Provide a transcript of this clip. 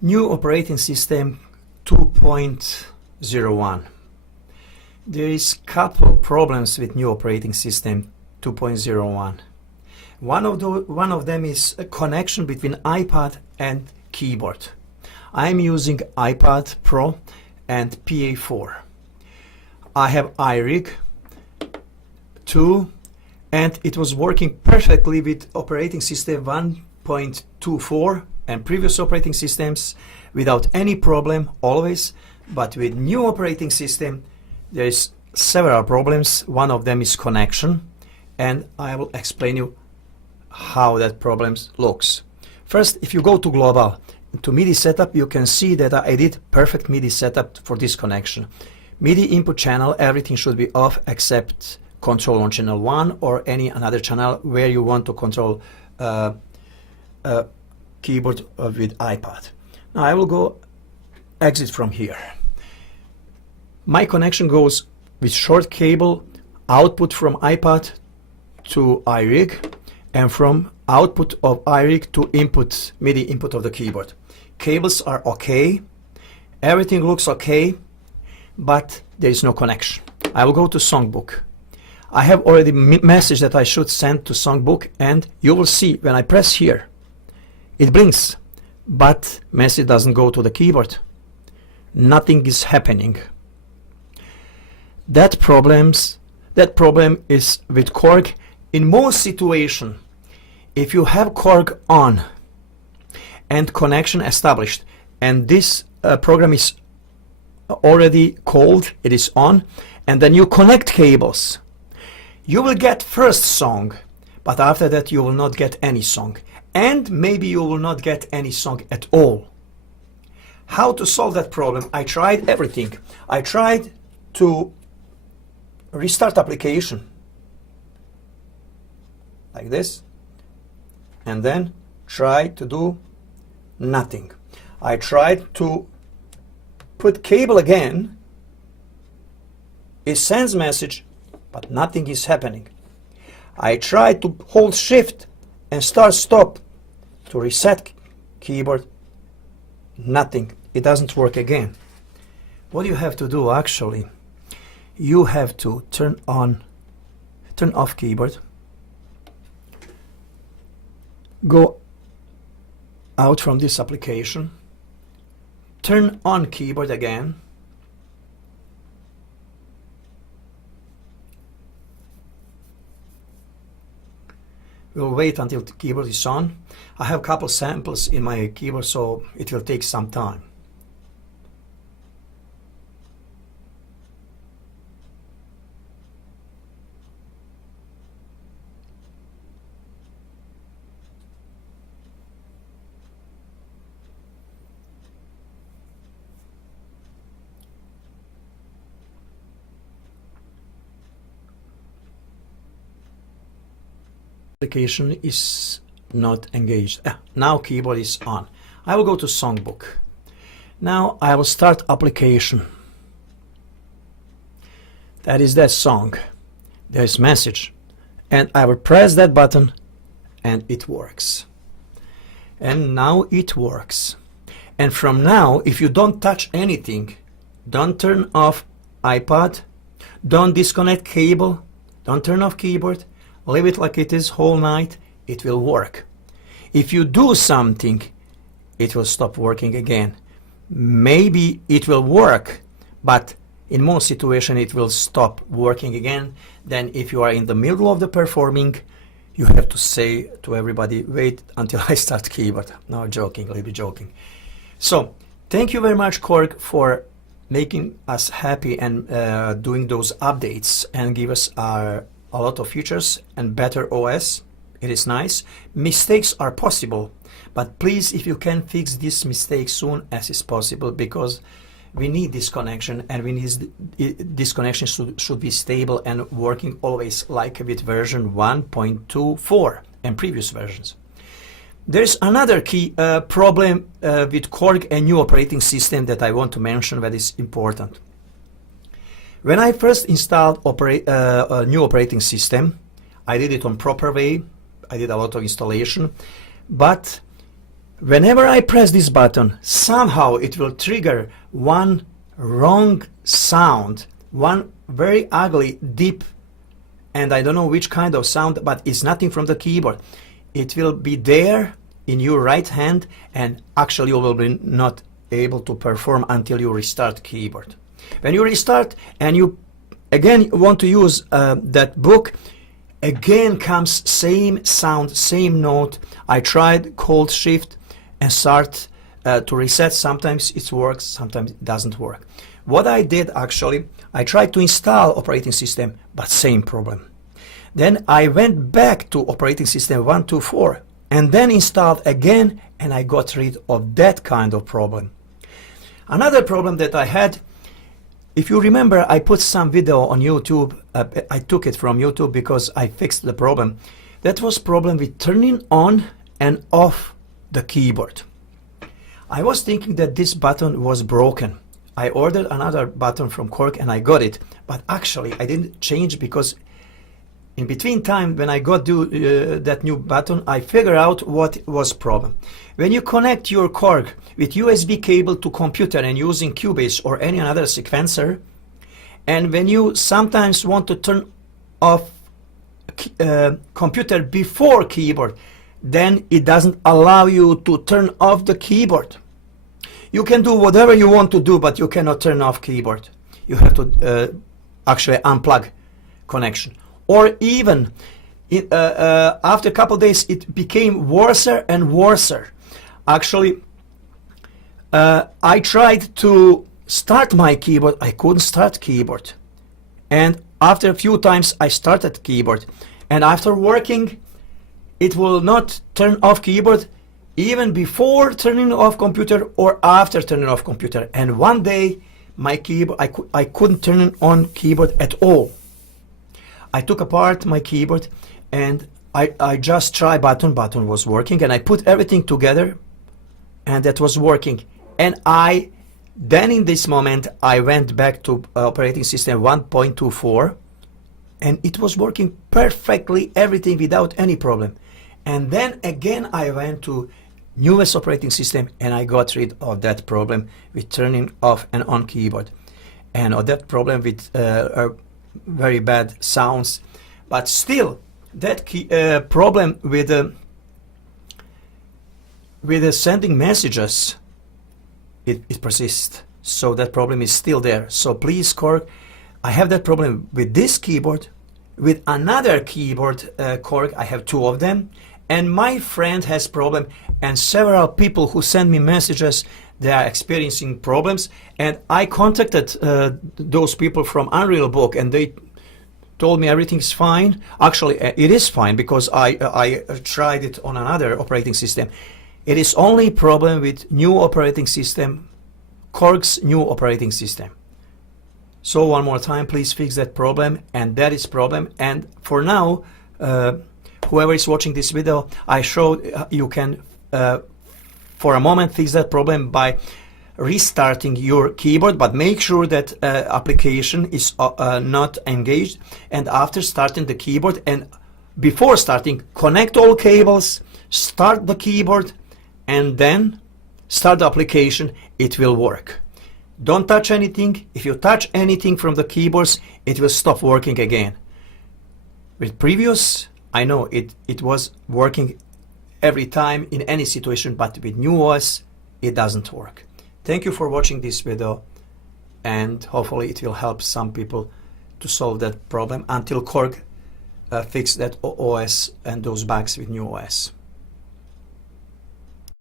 New operating system 2.01. There is couple of problems with new operating system 2.01. One of them is a connection between iPad and keyboard. I'm using iPad Pro and PA4. I have iRig 2 and it was working perfectly with operating system 1.24 and previous operating systems without any problem always, but with new operating system there is several problems. One of them is connection, and I will explain you how that problem looks. First, if you go to global to MIDI setup, you can see that I did perfect MIDI setup for this connection. MIDI input channel, everything should be off except control on channel 1 or any another channel where you want to control keyboard with iPad. Now I will go exit from here. My connection goes with short cable output from iPad to iRig and from output of iRig to input, MIDI input of the keyboard. Cables are okay, everything looks okay, but there is no connection. I will go to songbook. I have already message that I should send to songbook, and you will see when I press here it blinks, but message doesn't go to the keyboard. Nothing is happening. That problem is with Korg. In most situations, if you have Korg on and connection established, and this program is already called, it is on, and then you connect cables, you will get first song, but after that you will not get any song, and maybe you will not get any song at all. How to solve that problem? I tried everything. I tried to restart application like this, and then try to do nothing. I tried to put cable again, it sends message, but nothing is happening. I tried to hold shift and start stop to reset keyboard, nothing. It doesn't work again. What you have to do actually, you have to turn off keyboard, go out from this application, turn on keyboard again, we'll wait until the keyboard is on. I have a couple samples in my keyboard, so it will take some time. Application is not engaged. Now keyboard is on. I will go to songbook. Now I will start application. That is that song. There is message, and I will press that button and it works. And now it works. And from now, if you don't touch anything, don't turn off iPad, don't disconnect cable, don't turn off keyboard, leave it like it is whole night, it will work. If you do something, it will stop working again. Maybe it will work, but in most situations it will stop working again. Then if you are in the middle of the performing, you have to say to everybody, wait until I start keyboard. No, joking, a little bit joking. So, thank you very much, Korg, for making us happy and doing those updates and give us a lot of features and better OS. It is nice. Mistakes are possible, but please, if you can, fix this mistake soon as is possible, because we need this connection, and we need this connection should be stable and working always, like with version 1.24 and previous versions. There is another key problem with Korg and new operating system that I want to mention that is important. When I first installed a new operating system, I did it on proper way. I did a lot of installation, but whenever I press this button, somehow it will trigger one wrong sound, one very ugly, deep, and I don't know which kind of sound, but it's nothing from the keyboard. It will be there in your right hand, and actually you will be not able to perform until you restart keyboard. When you restart and you again want to use that book, again comes same sound, same note. I tried Cold Shift and start to reset. Sometimes it works, sometimes it doesn't work. What I did actually, I tried to install operating system, but same problem. Then I went back to operating system 124 and then installed again, and I got rid of that kind of problem. Another problem that I had, if you remember, I put some video on YouTube. I took it from YouTube because I fixed the problem. That was problem with turning on and off the keyboard. I was thinking that this button was broken. I ordered another button from Korg and I got it, but actually I didn't change because in between time when I got that new button, I figured out what was problem. When you connect your Korg with USB cable to computer and using Cubase or any other sequencer, and when you sometimes want to turn off computer before keyboard, then it doesn't allow you to turn off the keyboard. You can do whatever you want to do, but you cannot turn off keyboard. You have to actually unplug connection. Or even after a couple days, it became worse and worse. Actually, I tried to start my keyboard. I couldn't start keyboard. And after a few times, I started keyboard. And after working, it will not turn off keyboard even before turning off computer or after turning off computer. And one day, my keyboard, I couldn't turn on keyboard at all. I took apart my keyboard and I just tried button was working, and I put everything together and that was working. And then in this moment, I went back to operating system 1.24 and it was working perfectly, everything without any problem. And then again, I went to newest operating system and I got rid of that problem with turning off and on keyboard, and of that problem with very bad sounds. But still, that problem with sending messages, it persists. So that problem is still there. So please, Korg, I have that problem with this keyboard, with another keyboard, Korg. I have two of them, and my friend has problem, and several people who send me messages, they are experiencing problems. And I contacted those people from Unreal Book, and they told me everything's fine. Actually, it is fine because I tried it on another operating system. It is only problem with new operating system, Korg's new operating system. So one more time, please fix that problem, and that is problem. And for now, whoever is watching this video, I showed you can, for a moment, fix that problem by restarting your keyboard, but make sure that application is not engaged. And after starting the keyboard, and before starting, connect all cables, start the keyboard, and then start the application. It will work. Don't touch anything. If you touch anything from the keyboards, it will stop working again. With previous, I know it was working every time in any situation, but with new OS, it doesn't work. Thank you for watching this video, and hopefully it will help some people to solve that problem until Korg fix that OS and those bugs with new OS.